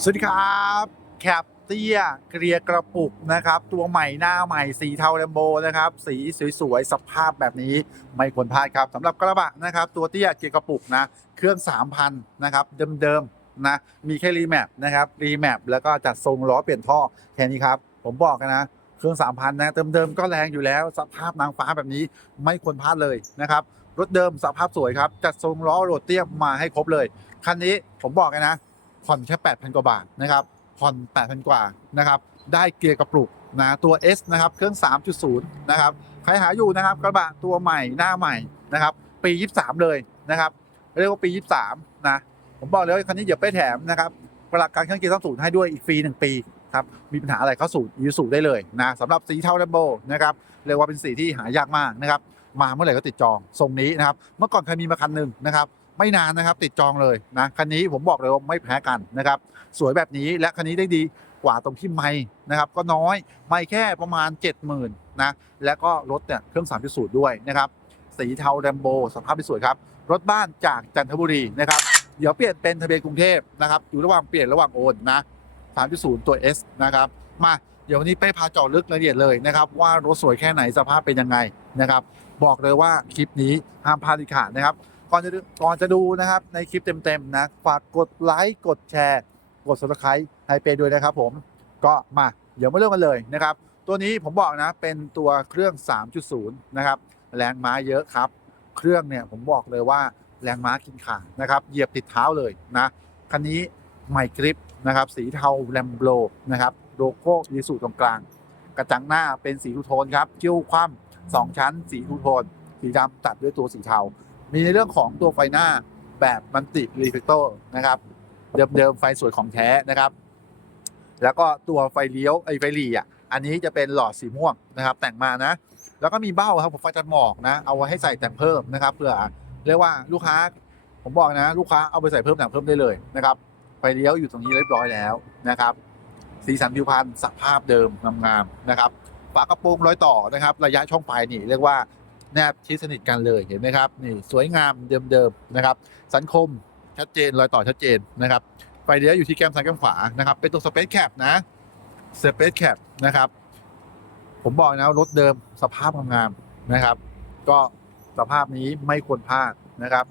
สวัสดีครับแคปเตี้ยเกลียกระปุกนะครับ ตัวใหม่หน้าใหม่สีเทาแลมโบนะครับ สีสวยๆสภาพแบบนี้ไม่ควรพลาดครับสำหรับกระบะนะครับ ตัวเตี้ยเกียกระปุกนะ เครื่อง 3,000 นะครับ เดิมๆนะ มีแค่รีแมปนะครับรีแมปแล้วก็จัดทรงล้อเปลี่ยนท่อแค่นี้ครับ ผมบอกกันนะเครื่อง 3,000 นะเดิมๆก็แรงอยู่แล้ว สภาพนางฟ้าแบบนี้ไม่ควรพลาดเลยนะครับรถเดิมสภาพสวยครับจัดทรงล้อโรดเตี้ยมาให้ครบเลยคันนี้ผมบอกกันนะ ผ่อนแค่8,000 กว่าบาทนะครับผ่อน 8,000 กว่านะครับได้เกียร์กระปุกนะตัว S นะครับเครื่อง 3.0 นะครับใครหาอยู่นะครับกระบะตัวใหม่หน้าใหม่นะครับปี 23 เลยนะครับเรียกว่าปี 23 นะผมบอกเลยว่าคันนี้เดี๋ยวไปแถมนะครับประกันเครื่องเกียร์ต้องศูนย์ให้ด้วยอีกฟรี 1 ปีครับมีปัญหาอะไรเข้าสู่ยูสูได้เลยนะสำหรับสีเทาแลมโบนะครับเรียกว่าเป็นสีที่หายากมากนะครับมาเมื่อไหร่ก็ติดจองทรงนี้นะครับเมื่อก่อนเคยมีมาคันหนึ่งนะครับ ไม่นานนะครับติดจองเลยนะคันนี้ผมบอกเลยว่าไม่แพ้กันนะครับสวยแบบนี้และคันนี้ได้ดีกว่าตรงที่ไม่นะครับก็น้อยไม่แค่ประมาณ 70,000นะแล้วก็รถเนี่ยเครื่อง3.0ด้วยนะครับสีเทาแรมโบสภาพที่สวยครับ รถบ้านจากจันทบุรีนะครับเดี๋ยวเปลี่ยนเป็นทะเบียนกรุงเทพนะครับอยู่ระหว่างเปลี่ยนระหว่างโอนนะ3.0 ตัว S นะครับมาเดี๋ยววันนี้ไปพาเจาะลึกรายละเอียดเลยนะครับว่ารถสวยแค่ไหนสภาพเป็นยังไงนะครับบอกเลยว่าคลิปนี้ห้ามพลาดเด็ดขาดนะครับ ก่อนจะดูก่อนจะดูนะครับในคลิปเต็มๆนะฝากกดไลค์กดแชร์ กด subscribe ให้เปด้วยนะครับผมก็มาเดี๋ยวมาเริ่มกันเลยนะครับ ตัวนี้ผมบอกนะเป็นตัวเครื่อง 3.0 นะครับ แรงม้าเยอะครับ เครื่องเนี่ยผมบอกเลยว่าแรงม้ากินขานะครับ เหยียบติดเท้าเลยนะคันนี้ใหม่กริปนะครับ สีเทาแลมโบนะครับโลโก้ยีสูตรงกลาง กระจังหน้าเป็นสีทูโทนครับคิ้วคว่ำสองชั้น สีทูโทน สีดำตัดด้วยตัวสีเทา มีในเรื่องของตัวไฟหน้าแบบมันติรีเฟกเตอร์นะครับเดิมๆไฟสวยของแท้นะครับ แล้วก็ตัวไฟเลี้ยวไอไฟหลีอะอันนี้จะเป็นหลอดสีม่วงนะครับ แต่งมานะ แล้วก็มีเบ้าครับผมไฟจัดหมอกนะ เอาไว้ให้ใส่แต่งเพิ่มนะครับเพื่อเรียกว่าลูกค้า ผมบอกนะ ลูกค้าเอาไปใส่เพิ่มแต่งเพิ่มได้เลยนะครับไฟเลี้ยวอยู่ตรงนี้เรียบร้อยแล้วนะครับ สีสันผิวพรรณสภาพเดิมงามๆนะครับฝากระโปรงร้อยต่อนะครับ ระยะช่องปลายนี่เรียกว่า แนบชิดสนิทกันเลยเห็นไหมครับนี่สวยงามเดิมๆนะครับ สันคมชัดเจนรอยต่อชัดเจนนะครับไฟเลี้ยวอยู่ที่แก้มซ้ายแก้มขวานะครับ เป็นตัวสเปซแคปนะสเปซแคปนะครับ ผมบอกนะรถเดิมสภาพงามๆนะครับ ก็สภาพนี้ไม่ควรพลาดนะครับ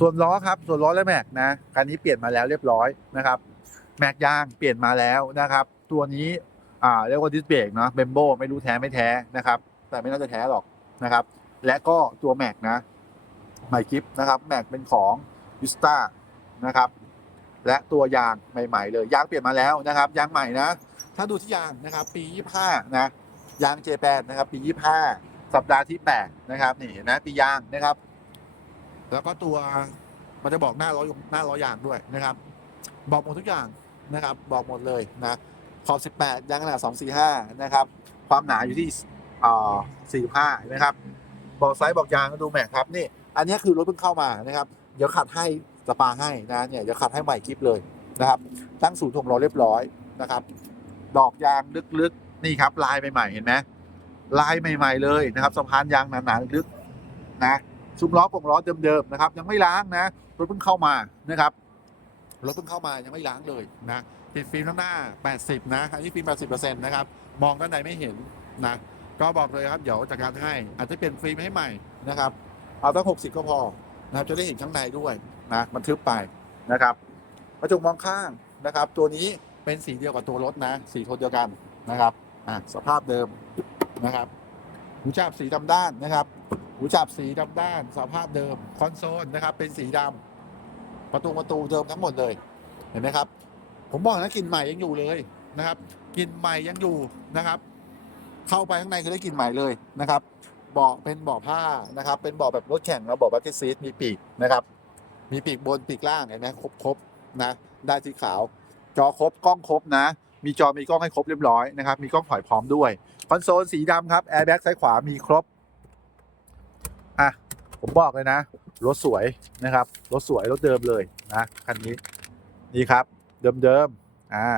ส่วนล้อครับ ส่วนล้อและแม็กนะคันนี้เปลี่ยนมาแล้วเรียบร้อยนะครับ แม็กยางเปลี่ยนมาแล้วนะครับ ตัวนี้อ่าเรียกว่าดิสเบรกเนาะเบมโบไม่รู้แท้ไม่แท้นะครับ แต่ไม่น่าจะแท้หรอก นะครับ และก็ตัวแม็กนะใหม่คลิปนะครับแม็กเป็นของวิสตานะครับ และตัวยางใหม่ ๆ เลยยางเปลี่ยนมาแล้วนะครับ ยางใหม่นะ ถ้าดูที่ยางนะครับ ปี 25 นะ ยางเจแปนนะครับ ปี 25 สัปดาห์ที่ 8 นะครับนี่นนะปียางนะครับ แล้วก็ตัวมันจะบอกหน้าล้อหน้าล้อยางด้วยนะครับ บอกหมดทุกอย่างนะครับ บอกหมดเลยนะขอบ 18 ยางขนาด 245 นะครับ ความหนาอยู่ที่ อ่า45นะครับบอกไซส์บอกยางก็ดูแม็กครับนี่ อันนี้คือรถเพิ่งเข้ามานะครับ เดี๋ยวขัดให้สปาให้นะเนี่ยเดี๋ยวขัดให้ใหม่คลิปเลยนะครับ ตั้งศูนย์ถ่วงล้อเรียบร้อยนะครับ ดอกยางลึกๆนี่ครับลายใหม่ๆเห็นไหมลายใหม่ ๆ เลยนะครับสะพานยางหนาๆลึกๆนะซุ้มล้อปงล้อเดิมๆนะครับ ยังไม่ล้างนะรถเพิ่งเข้ามานะครับรถเพิ่งเข้ามายังไม่ล้างเลยนะติดฟิล์มข้างหน้า 80 นะอันนี้ฟิล์ม80%นะครับ มองด้านในไม่เห็นนะ ก็บอกเลยครับเดี๋ยวจัดการให้อาจจะเปลี่ยนฟิล์มให้ใหม่นะครับเอาตั้ง60ก็พอนะครับจะได้เห็นข้างในด้วยนะมันทึบไปนะครับกระจกมองข้างนะครับ ตัวนี้เป็นสีเดียวกับตัวรถนะ สีโทนเดียวกันนะครับอะสภาพเดิมนะครับหูจับสีดำด้านนะครับหูจับสีดำด้าน สภาพเดิมคอนโซลนะครับ เป็นสีดำประตูประตูเดิมทั้งหมดเลยเห็นไหมครับ ผมบอกนะกลิ่นใหม่ยังอยู่เลยนะครับกลิ่นใหม่ยังอยู่นะครับ เข้าไปข้างในคือได้กลิ่นใหม่เลยนะครับเบาะเป็นเบาะผ้านะครับ เป็นเบาะแบบรถแข่งแล้วเบาะบัคเก็ตซีทมีปีกนะครับ มีปีกบนปีกล่างเห็นไหมครบครบนะได้สีขาว จอครบกล้องครบนะ มีจอมีกล้องให้ครบเรียบร้อยนะครับ มีกล้องถอยพร้อมด้วยคอนโซลสีดำครับแอร์แบ็กซ้ายขวามีครบอะผมบอกเลยนะรถสวยนะครับรถสวยรถเดิมเลยนะคันนี้นี่ครับเดิมๆอ่า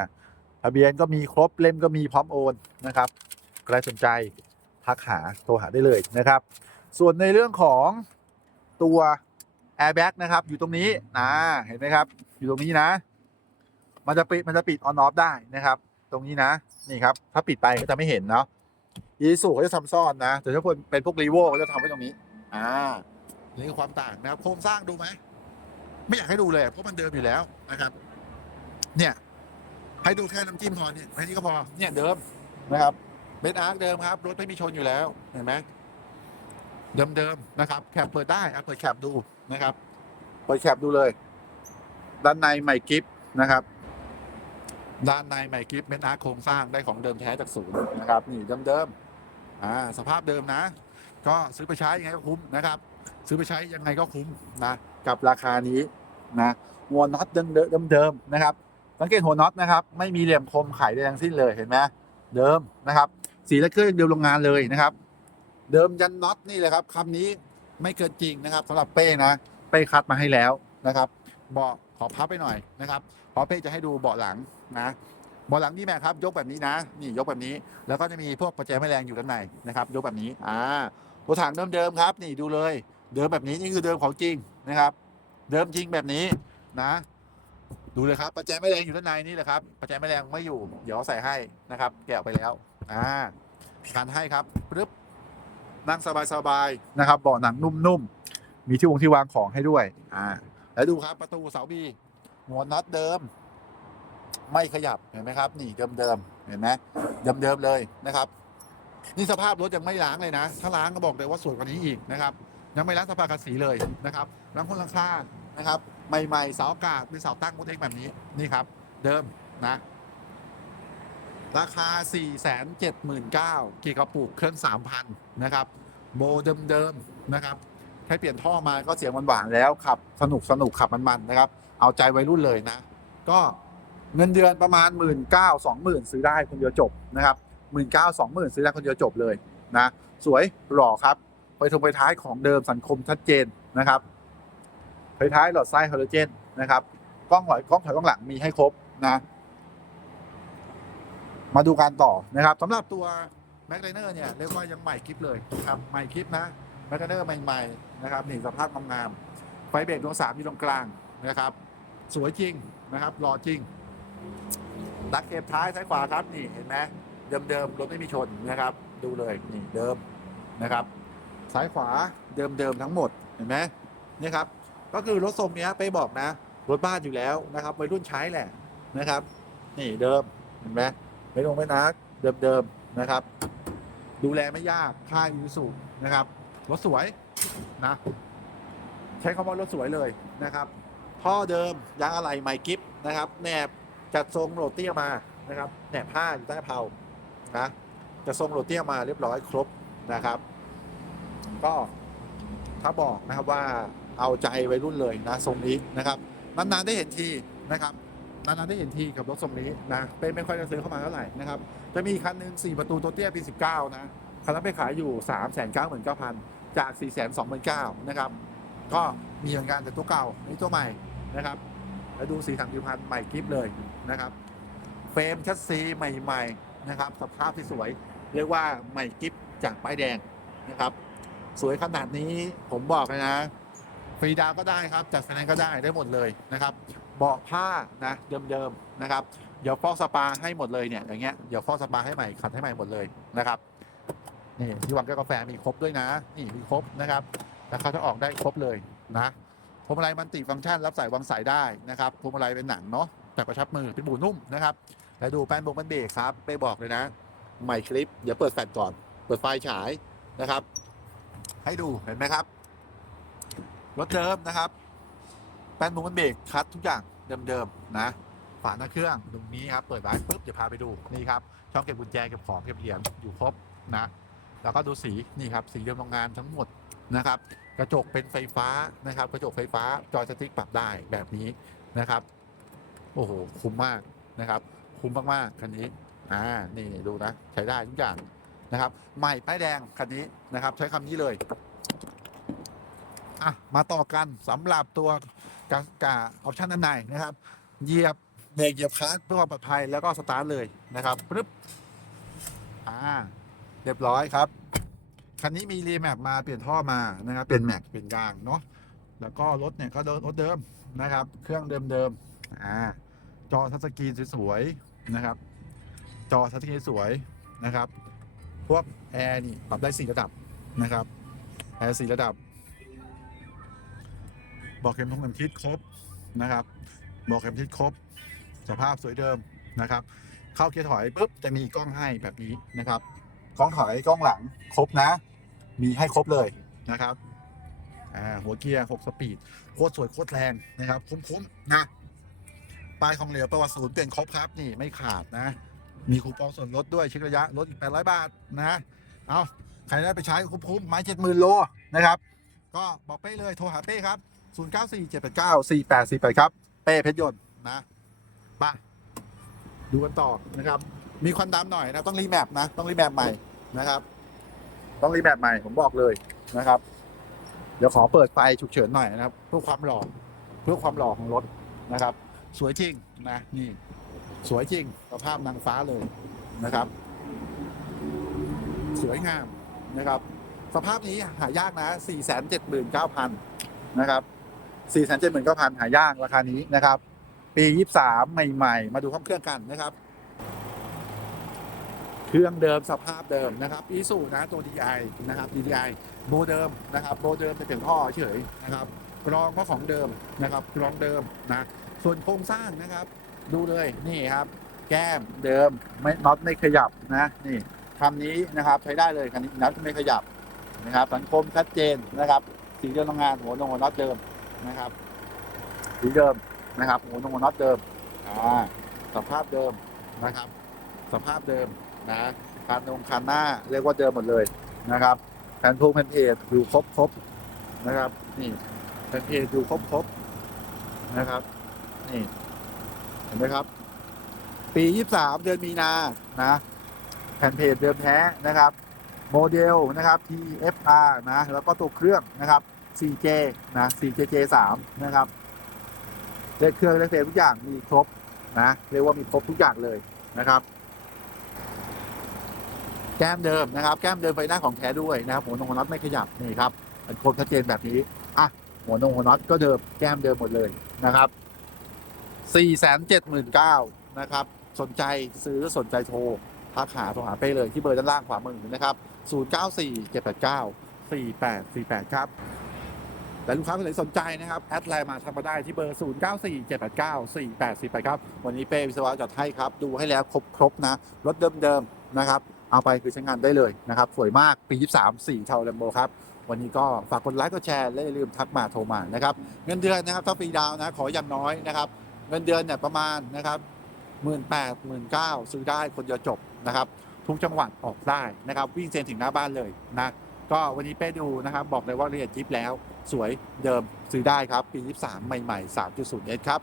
ทะเบียนก็มีครบเล่มก็มีพร้อมโอนนะครับ ใครสนใจทักหาโทรหาได้เลยนะครับ ส่วนในเรื่องของตัว airbag นะครับ อยู่ตรงนี้นะเห็นไหมครับ อยู่ตรงนี้นะ มันจะปิดมันจะปิดออนออฟได้นะครับ ตรงนี้นะนี่ครับ ถ้าปิดไปก็จะไม่เห็นเนาะยีสูเขาจะทำซ่อนนะ แต่ถ้าคนเป็นพวกรีโวเขาจะทำไว้ตรงนี้ อ่านี่คือความต่างนะครับ โครงสร้างดูไหมไม่อยากให้ดูเลยเพราะมันเดิมอยู่แล้วนะครับ เนี่ย ให้ดูแค่น้ำจิ้มพอเนี่ยแค่นี้ก็พอเนี่ยเดิมนะครับ เบนอาร์คเดิมครับ รถไม่มีชนอยู่แล้วเห็นไหมเดิมๆนะครับแคปเปิดได้อะเปิดแคปดูนะครับเปิดแคปดูเลย ด้านในใหม่กิฟนะครับ ด้านในใหม่กิฟเมนอาร์โครงสร้างได้ของเดิมแท้จากศูนย์นะครับ นี่เดิมๆอ่าสภาพเดิมนะ ก็ซื้อไปใช้ยังไงก็คุ้มนะครับ ซื้อไปใช้ยังไงก็คุ้มนะ กับราคานี้นะหัวน็อตเดิมๆเดิมๆนะครับ สังเกตหัวน็อตนะครับ ไม่มีเหลี่ยมคมไขใดทั้งสิ้นเลยเห็นไหมเดิมนะครับ สีและเครื่องเดิมโรงงานเลยนะครับ เดิมยันน็อตนี่เลยครับคำนี้ไม่เกินจริงนะครับสำหรับเป้นะเป้คัดมาให้แล้วนะครับเบาะขอพับไปหน่อยนะครับเพราะเป้จะให้ดูเบาะหลังนะเบาะหลังนี่แม่ครับยกแบบนี้นะนี่ยกแบบนี้ แล้วก็จะมีพวกประแจแม่แรงอยู่ด้านในนะครับ ยกแบบนี้อ่าตัวถังเดิมๆครับ นี่ดูเลย เดิมแบบนี้นี่คือเดิมของจริงนะครับ เดิมจริงแบบนี้นะ ดูเลยครับประแจแม่แรงอยู่ด้านในนี่แหละครับประแจแม่แรงไม่อยู่ เดี๋ยวใส่ให้นะครับ แกะไปแล้ว อ่าการให้ครับปึ๊บนั่งสบายๆนะครับเบาะหนังนุ่มๆ มีที่วงที่วางของให้ด้วย อ่า แล้วดูครับประตูเสาบีหัวน็อตเดิม ไม่ขยับเห็นไหมครับ นี่เดิมๆเห็นไหมเดิมๆเลยนะครับ นี่สภาพรถยังไม่ล้างเลยนะ ถ้าล้างก็บอกเลยว่าสวยกว่านี้อีกนะครับ ยังไม่ล้างสภาพกระสีเลยนะครับล้างคนลังคานะครับ ใหม่ๆเสาอากาศเป็นเสาตั้งมดเอ็กแบบนี้นี่ครับ เดิมนะ ราคา 4 7 9 0 0 0กี่กระปุกเครื่อง 3,000 นะครับโบเดิมๆนะครับแค่เปลี่ยนท่อมาก็เสียงหวานๆแล้วขับสนุกสนุกขับมันๆนะครับ เอาใจวัยรุ่นเลยนะ ก็เงินเดือนประมาณ 1 9 0 0 0 20,000ซื้อได้คนเดียวจบนะครับ 1 9 0 0 0 20,000 ซื้อได้คนเดียวจบเลยนะสวยหล่อครับไปทงไปท้ายของเดิมสังคมชัดเจนนะครับไปท้ายหลอดไส้ฮาโลเจนนะครับกล้องถอยกล้องถอยกล้องหลังมีให้ครบนะ มาดูการต่อนะครับสำหรับตัวแม็กไ n เนอร์เนี่ยเรียกว่ายังใหม่คลิปเลยนะครับใหม่คลิปนะแม็กไ n เนอร์ใหม่ๆนะครับนี่สภาพงามๆไฟเบรกดวงสามอยู่ตรงกลางนะครับ สวยจริงนะครับรอจริงดักเก็บท้ายซ้ายขวาครับนี่เห็นไหมเดิมๆรถไม่มีชนนะครับ ดูเลยนี่เดิมนะครับซ้ายขวาเดิมๆทั้งหมดเห็นไหมนี่ครับก็คือรถทรงเนี้ยไปบอกนะ รถบ้านอยู่แล้วนะครับวัยรุ่นใช้แหละนะครับ นี่เดิมเห็นไหม ไม่ลงไม่นักเดิมๆนะครับ ดูแลไม่ยากค่ายูสุนะครับรถสวยนะ ใช้คำว่ารถสวยเลยนะครับท่อเดิมยางอะไหล่ใหม่กิฟนะครับแหนบจัดทรงโรเตียมานะครับแหนบผ้าอยู่ใต้เพลานะจะทรงโรเตียมาเรียบร้อยครบนะครับ ก็ถ้าบอกนะครับว่าเอาใจวัยรุ่นเลยนะทรงนี้นะครับนานๆได้เห็นทีนะครับ นานๆได้เห็นทีกับรถทรงนี้นะเป็นไม่ค่อยจะซื้อเข้ามาเท่าไหร่นะครับจะมีคันหนึ่ง4 ประตูตัวเตี้ยปี 19 นะคันนั้นไปขายอยู่ 3 9 9 0 0 0 จาก 4 2 9 0 0 0นะครับก็มีเหมือนกันแต่ตัวเก่านี่ตัวใหม่นะครับ แล้วดูสีสันผิวพรรณใหม่กริฟเลยนะครับ เฟรมชัดซีใหม่ๆนะครับสภาพที่สวยเรียกว่าใหม่กริฟจากป้ายแดงนะครับ สวยขนาดนี้ผมบอกเลยนะ ฟรีดาวก็ได้ครับจัดไฟแนนซ์ก็ได้ได้หมดเลยนะครับ เบาะผ้านะเดิมๆนะครับเดี๋ยวฟอกสปาให้หมดเลยเนี่ยอย่างเงี้ยเดี๋ยวฟอกสปาให้ใหม่ขัดให้ใหม่หมดเลยนะครับนี่ที่วางแก้วกาแฟมีครบด้วยนะนี่มีครบนะครับแล้วเขาจะออกได้ครบเลยนะพวงมาลัยมันติฟังก์ชันรับสายวางสายได้นะครับพวงมาลัยเป็นหนังเนาะแต่กระชับมือเป็นบูนุ่มนะครับแล้วดูแป้นบงแป้นเบรกครับไปบอกเลยนะ ใหม่คลิปเดี๋ยวเปิดแฟลชก่อน เปิดไฟฉายนะครับ ให้ดูเห็นไหมครับรถเดิมนะครับ แป้นมุมมันเบรกคัดทุกอย่างเดิมๆนะฝาหน้าเครื่องตรงนี้ครับเปิดไว้ปุ๊บเดี๋ยวพาไปดูนี่ครับช่องเก็บกุญแจเก็บของเก็บเหรียญอยู่ครบนะแล้วก็ดูสีนี่ครับสีเดิมโรงงานทั้งหมดนะครับ กระจกเป็นไฟฟ้านะครับ กระจกไฟฟ้าจอยสติ๊กปรับได้แบบนี้นะครับ โอ้โหคุ้มมากนะครับ คุ้มมากๆคันนี้อ่านี่ดูนะ ใช้ได้ทุกอย่างนะครับ ใหม่ป้ายแดงคันนี้นะครับ ใช้คำนี้เลยอะมาต่อกันสำหรับตัว กากาออปชันด้านในนะครับเหยียบเบรกเหยียบคลัตช์เพื่อความปลอดภัยแล้วก็สตาร์ทเลยนะครับปึ๊บอ่าเรียบร้อยครับ คันนี้มีรีแมปมาเปลี่ยนท่อมานะครับเป็นแม็กเป็นกลางเนาะแล้วก็รถเนี่ยก็เดินรถเดิมนะครับ เครื่องเดิมๆอ่าจอทัชสกรีนสวยๆนะครับ จอทัชสกรีนสวยนะครับ พวกแอร์นี่ปรับได้สี่ระดับนะครับแอร์สี่ระดับ บอกเข็มทงเข็มทิศครบนะครับบอกเข็มทิศครบ สภาพสวยเดิมนะครับ เข้าเกียร์ถอยปุ๊บจะมีกล้องให้แบบนี้นะครับกล้องถอยกล้องหลังครบนะ มีให้ครบเลยนะครับอ่าหัวเกียร์ 6 สปีด โคตรสวยโคตรแรงนะครับ คุ้มๆนะป้ายของเหลวประวัติศูนย์เปลี่ยนครบครับนี่ไม่ขาดนะ มีคูปองส่วนลดด้วยเช็คระยะลดอีก800 บาทนะ เอาใครได้ไปใช้คุ้มๆไม้70,000โลนะครับ ก็บอกเป้เลยโทรหาเป้ครับ 0947894848 ครับ เป้เพชรยนต์นะไปดูกันต่อนะครับ มีควันดำหน่อยนะ ต้องรีแมปนะ ต้องรีแมปใหม่นะครับ ต้องรีแมปใหม่ ผมบอกเลยนะครับ เดี๋ยวขอเปิดไฟฉุกเฉินหน่อยนะครับ เพื่อความหล่อเพื่อความหล่อของรถนะครับ สวยจริงนะนี่ สวยจริงสภาพนางฟ้าเลยนะครับ สวยงามนะครับ สภาพนี้หายากนะ 479,000 นะครับ 479,000หายากราคานี้นะครับ ปี 23 ใหม่ ๆ มาดูห้องเครื่องกันนะครับ เครื่องเดิมสภาพเดิมนะครับอีสูนะตัว DI นะครับ DI โบเดิมนะครับโบเดิมจะเปลี่ยนท่อเฉยนะครับกรองก็ของเดิมนะครับกรองเดิมนะส่วนโครงสร้างนะครับ ดูเลยนี่ครับ แก้มเดิมไม่น็อตไม่ขยับนะนี่คำนี้นะครับใช้ได้เลยคันนี้น็อตไม่ขยับนะครับสังคมชัดเจนนะครับสีเดิมทำงานหัวนงหัวน็อตเดิม นะครับสีเดิมนะครับหัวนงหัวน็อตเดิมอ่าสภาพเดิมนะครับ สภาพเดิมนะคันนงคันหน้าเรียกว่าเดิมหมดเลยนะครับแผ่นพูแผ่นเพจดูครบครบนะครับ นี่แผ่นเพจดูครบครบนะครับ นี่เห็นไหมครับ ปี23เดือนมีนานะแผ่นเพจเดิมแท้นะครับ โมเดลนะครับ TFR นะแล้วก็ตัวเครื่องนะครับ 4J นะ 4JJ3 นะครับเลขเครื่องเลขเฟรมทุกอย่างมีครบนะเรียกว่ามีครบทุกอย่างเลยนะครับ แก้มเดิมนะครับ แก้มเดิมไฟหน้าของแท้ด้วยนะครับหัวนงหัวน็อตไม่ขยับนี่ครับเป็นครบชัดเจนแบบนี้อะหัวนงหัวน็อตก็เดิมแก้มเดิมหมดเลยนะครับ479,000นะครับ สนใจซื้อสนใจโทรทักหาโทรหาเป้เลยที่เบอร์ด้านล่างขวามือนะครับ 0947894848 ครับ และลูกค้าคนไหนสนใจนะครับ แอดไลน์มาทักมาได้ที่เบอร์ 0947894848 ครับ วันนี้เป้วิศวะจัดให้ครับ ดูให้แล้วครบครบนะ รถเดิมๆนะครับ เอาไปคือใช้งานได้เลยนะครับ สวยมากปี 23 4 เทาแลมโบครับ วันนี้ก็ฝากกดไลค์กดแชร์และอย่าลืมทักมาโทรมานะครับเงินเดือนนะครับถ้าฟรีดาวนะขออย่างน้อยนะครับเงินเดือนเนี่ยประมาณนะครับหมื่นแปดหมื่นเก้าซื้อได้คนเดียวจบนะครับทุกจังหวัดออกได้นะครับ วิ่งเซนถึงหน้าบ้านเลยนะ ก็วันนี้เป้ดูนะครับ บอกเลยว่าละเอียดยิบแล้ว สวยเดิมซื้อได้ครับ ปี 23 ใหม่ ๆ 3.0S ครับ